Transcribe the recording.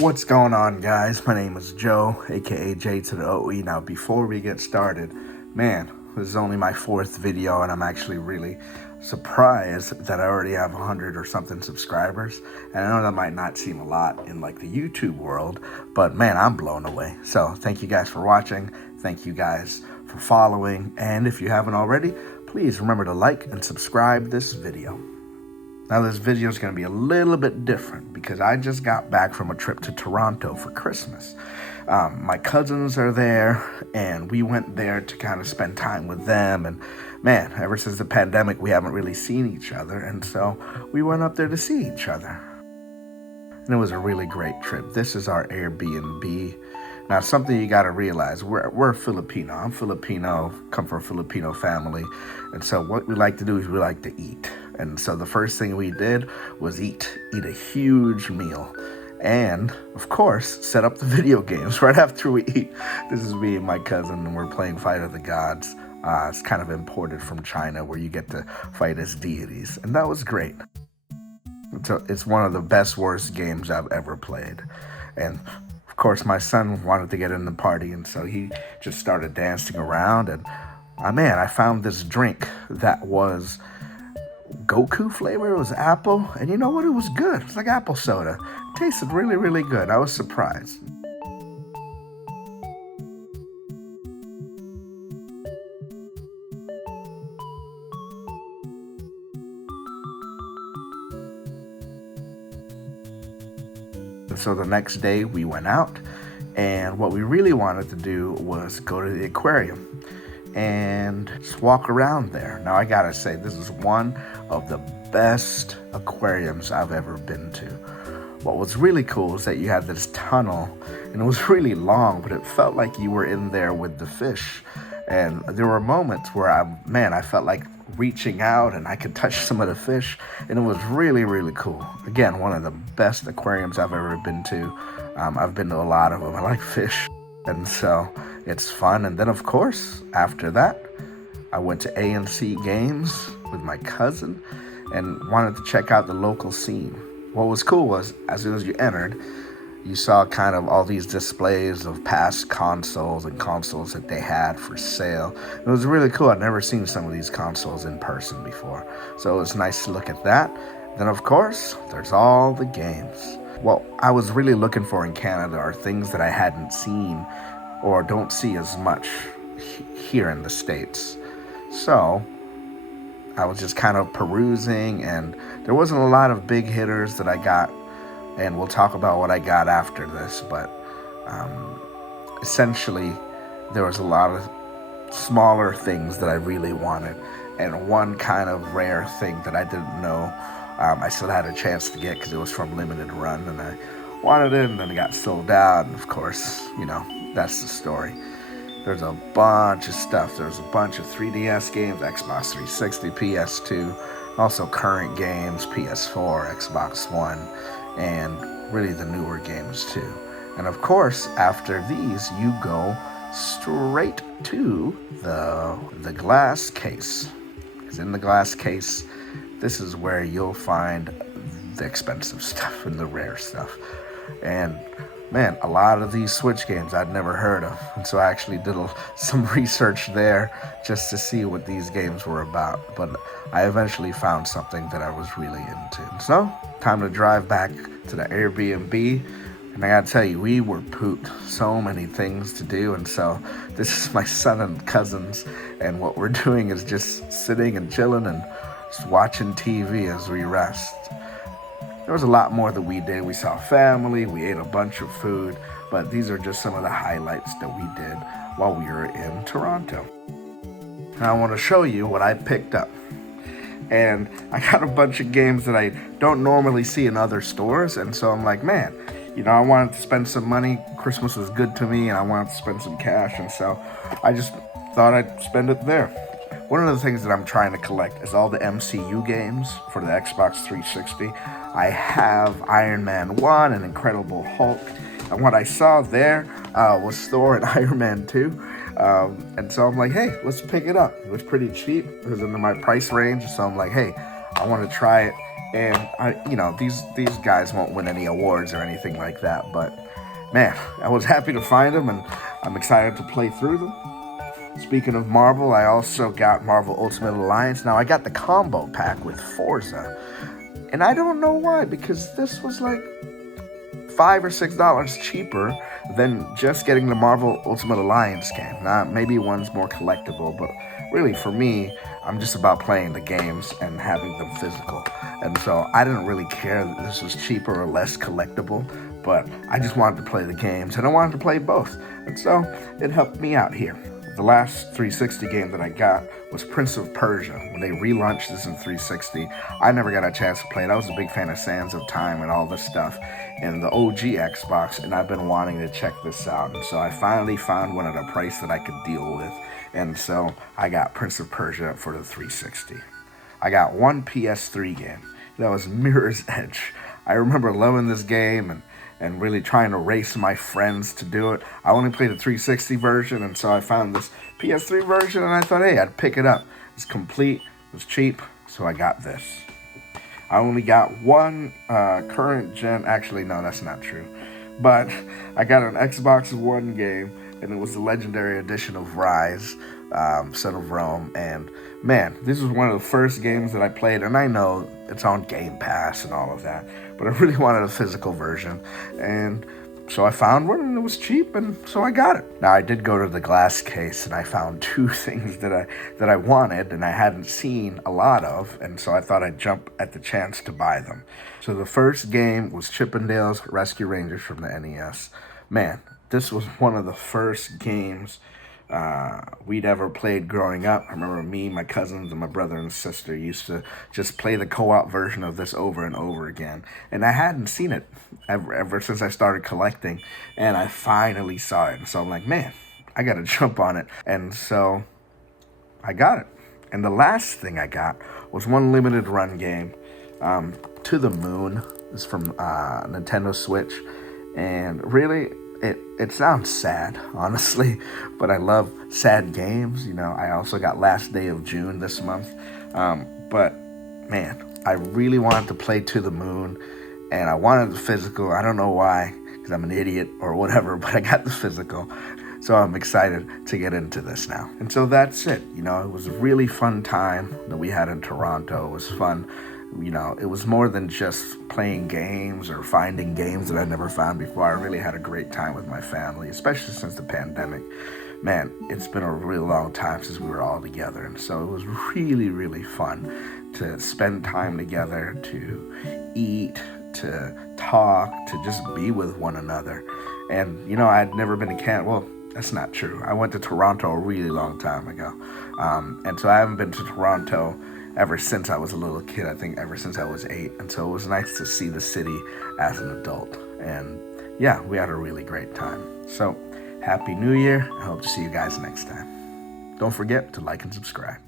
What's going on, guys? My name is Joe, aka J to the OE. Now, before we get started, man, this is only my fourth video, and I'm actually really surprised that I already have 100 or something subscribers. And I know that might not seem a lot in like the YouTube world, but man, I'm blown away. So thank you guys for watching. Thank you guys for following. And if you haven't already, please remember to like and subscribe this video. Now this video is going to be a little bit different because I just got back from a trip to Toronto for Christmas. My cousins are there, and we went there to kind of spend time with them. And man, ever since the pandemic, we haven't really seen each other, and so we went up there to see each other. And it was a really great trip. This is our Airbnb. Now, something you got to realize, we're Filipino. I'm Filipino, come from a Filipino family. And so what we like to do is we like to eat. And so the first thing we did was eat a huge meal. And, of course, set up the video games right after we eat. This is me and my cousin, and we're playing Fight of the Gods. It's kind of imported from China, where you get to fight as deities. And that was great. It's one of the best, worst games I've ever played. And of course, my son wanted to get in the party, and so he just started dancing around. And man, I found this drink that was Goku flavor. It was apple, and you know what? It was good. It was like apple soda. It tasted really, really good. I was surprised. So the next day we went out, and what we really wanted to do was go to the aquarium and just walk around there. Now I gotta say, this is one of the best aquariums I've ever been to. What was really cool is that you had this tunnel, and it was really long, but it felt like you were in there with the fish. And there were moments where I felt like reaching out and I could touch some of the fish, and it was really, really cool. Again, one of the best aquariums I've ever been to. I've been to a lot of them. I like fish, and so it's fun. And then, of course, after that, I went to A&C Games with my cousin and wanted to check out the local scene. What was cool was, as soon as you entered, you saw kind of all these displays of past consoles and consoles that they had for sale. It was really cool. I'd never seen some of these consoles in person before. So it was nice to look at that. Then, of course, there's all the games. What I was really looking for in Canada are things that I hadn't seen or don't see as much here in the States. So I was just kind of perusing, and there wasn't a lot of big hitters that I got. And we'll talk about what I got after this, but essentially there was a lot of smaller things that I really wanted, and one kind of rare thing that I didn't know I still had a chance to get because it was from limited run, and I wanted it, and then it got sold out, and of course, you know, that's the story. There's a bunch of stuff. There's a bunch of 3DS games, Xbox 360, PS2, also current games, PS4, Xbox One, and really the newer games too. And of course, after these, you go straight to the glass case. Because in the glass case, this is where you'll find the expensive stuff and the rare stuff. And man, a lot of these Switch games I'd never heard of. And so I actually did some research there just to see what these games were about. But I eventually found something that I was really into. So, time to drive back to the Airbnb. And I gotta tell you, we were pooped. So many things to do. And so this is my son and cousins. And what we're doing is just sitting and chilling and just watching TV as we rest. There was a lot more that we did. We saw family, we ate a bunch of food, but these are just some of the highlights that we did while we were in Toronto. Now I want to show you what I picked up. And I got a bunch of games that I don't normally see in other stores, and so I'm like, man, you know, I wanted to spend some money. Christmas was good to me, and I wanted to spend some cash, and so I just thought I'd spend it there. One of the things that I'm trying to collect is all the MCU games for the Xbox 360. I have Iron Man 1 and Incredible Hulk. And what I saw there was Thor and Iron Man 2. And so I'm like, hey, let's pick it up. It was pretty cheap. It was in my price range. So I'm like, hey, I want to try it. And these guys won't win any awards or anything like that, but man, I was happy to find them, and I'm excited to play through them. Speaking of Marvel, I also got Marvel Ultimate Alliance. Now, I got the combo pack with Forza, and I don't know why, because this was like $5 or $6 cheaper than just getting the Marvel Ultimate Alliance game. Now, maybe one's more collectible, but really for me, I'm just about playing the games and having them physical. And so I didn't really care that this was cheaper or less collectible, but I just wanted to play the games, and I wanted to play both. And so it helped me out here. The last 360 game that I got was Prince of Persia. When they relaunched this in 360, I never got a chance to play it. I was a big fan of Sands of Time and all this stuff in the OG Xbox, and I've been wanting to check this out. And so I finally found one at a price that I could deal with. And so I got Prince of Persia for the 360. I got one PS3 game. That was Mirror's Edge. I remember loving this game and really trying to race my friends to do it. I only played the 360 version, and so I found this PS3 version, and I thought, hey, I'd pick it up. It's complete, it was cheap, so I got this. I only got one current gen, actually, no, that's not true. But I got an Xbox One game, and it was the Legendary Edition of Rise, Son of Rome, and man, this was one of the first games that I played, and I know it's on Game Pass and all of that, but I really wanted a physical version, and so I found one, and it was cheap, and so I got it. Now, I did go to the glass case, and I found two things that I wanted, and I hadn't seen a lot of, and so I thought I'd jump at the chance to buy them. So the first game was Chippendales Rescue Rangers from the NES. Man, this was one of the first games we'd ever played growing up. I remember me, my cousins, and my brother and sister used to just play the co-op version of this over and over again. And I hadn't seen it ever since I started collecting, and I finally saw it. And so I'm like, man, I gotta jump on it. And so I got it. And the last thing I got was one limited run game, To the Moon. It's from Nintendo Switch. And really, it sounds sad, honestly, but I love sad games. I also got Last Day of June this month. But man, I really wanted to play To the Moon, and I wanted the physical. I don't know why, because I'm an idiot or whatever, but I got the physical. So I'm excited to get into this now. And so that's it. It was a really fun time that we had in Toronto. It was fun. It was more than just playing games or finding games that I'd never found before. I really had a great time with my family, especially since the pandemic. Man, it's been a really long time since we were all together, and so it was really, really fun to spend time together, to eat, to talk, to just be with one another. And, I'd never been to Canada. Well, that's not true. I went to Toronto a really long time ago. And so I haven't been to Toronto ever since I was a little kid. I think ever since I was 8. And so it was nice to see the city as an adult. And yeah, we had a really great time. So Happy New Year. I hope to see you guys next time. Don't forget to like and subscribe.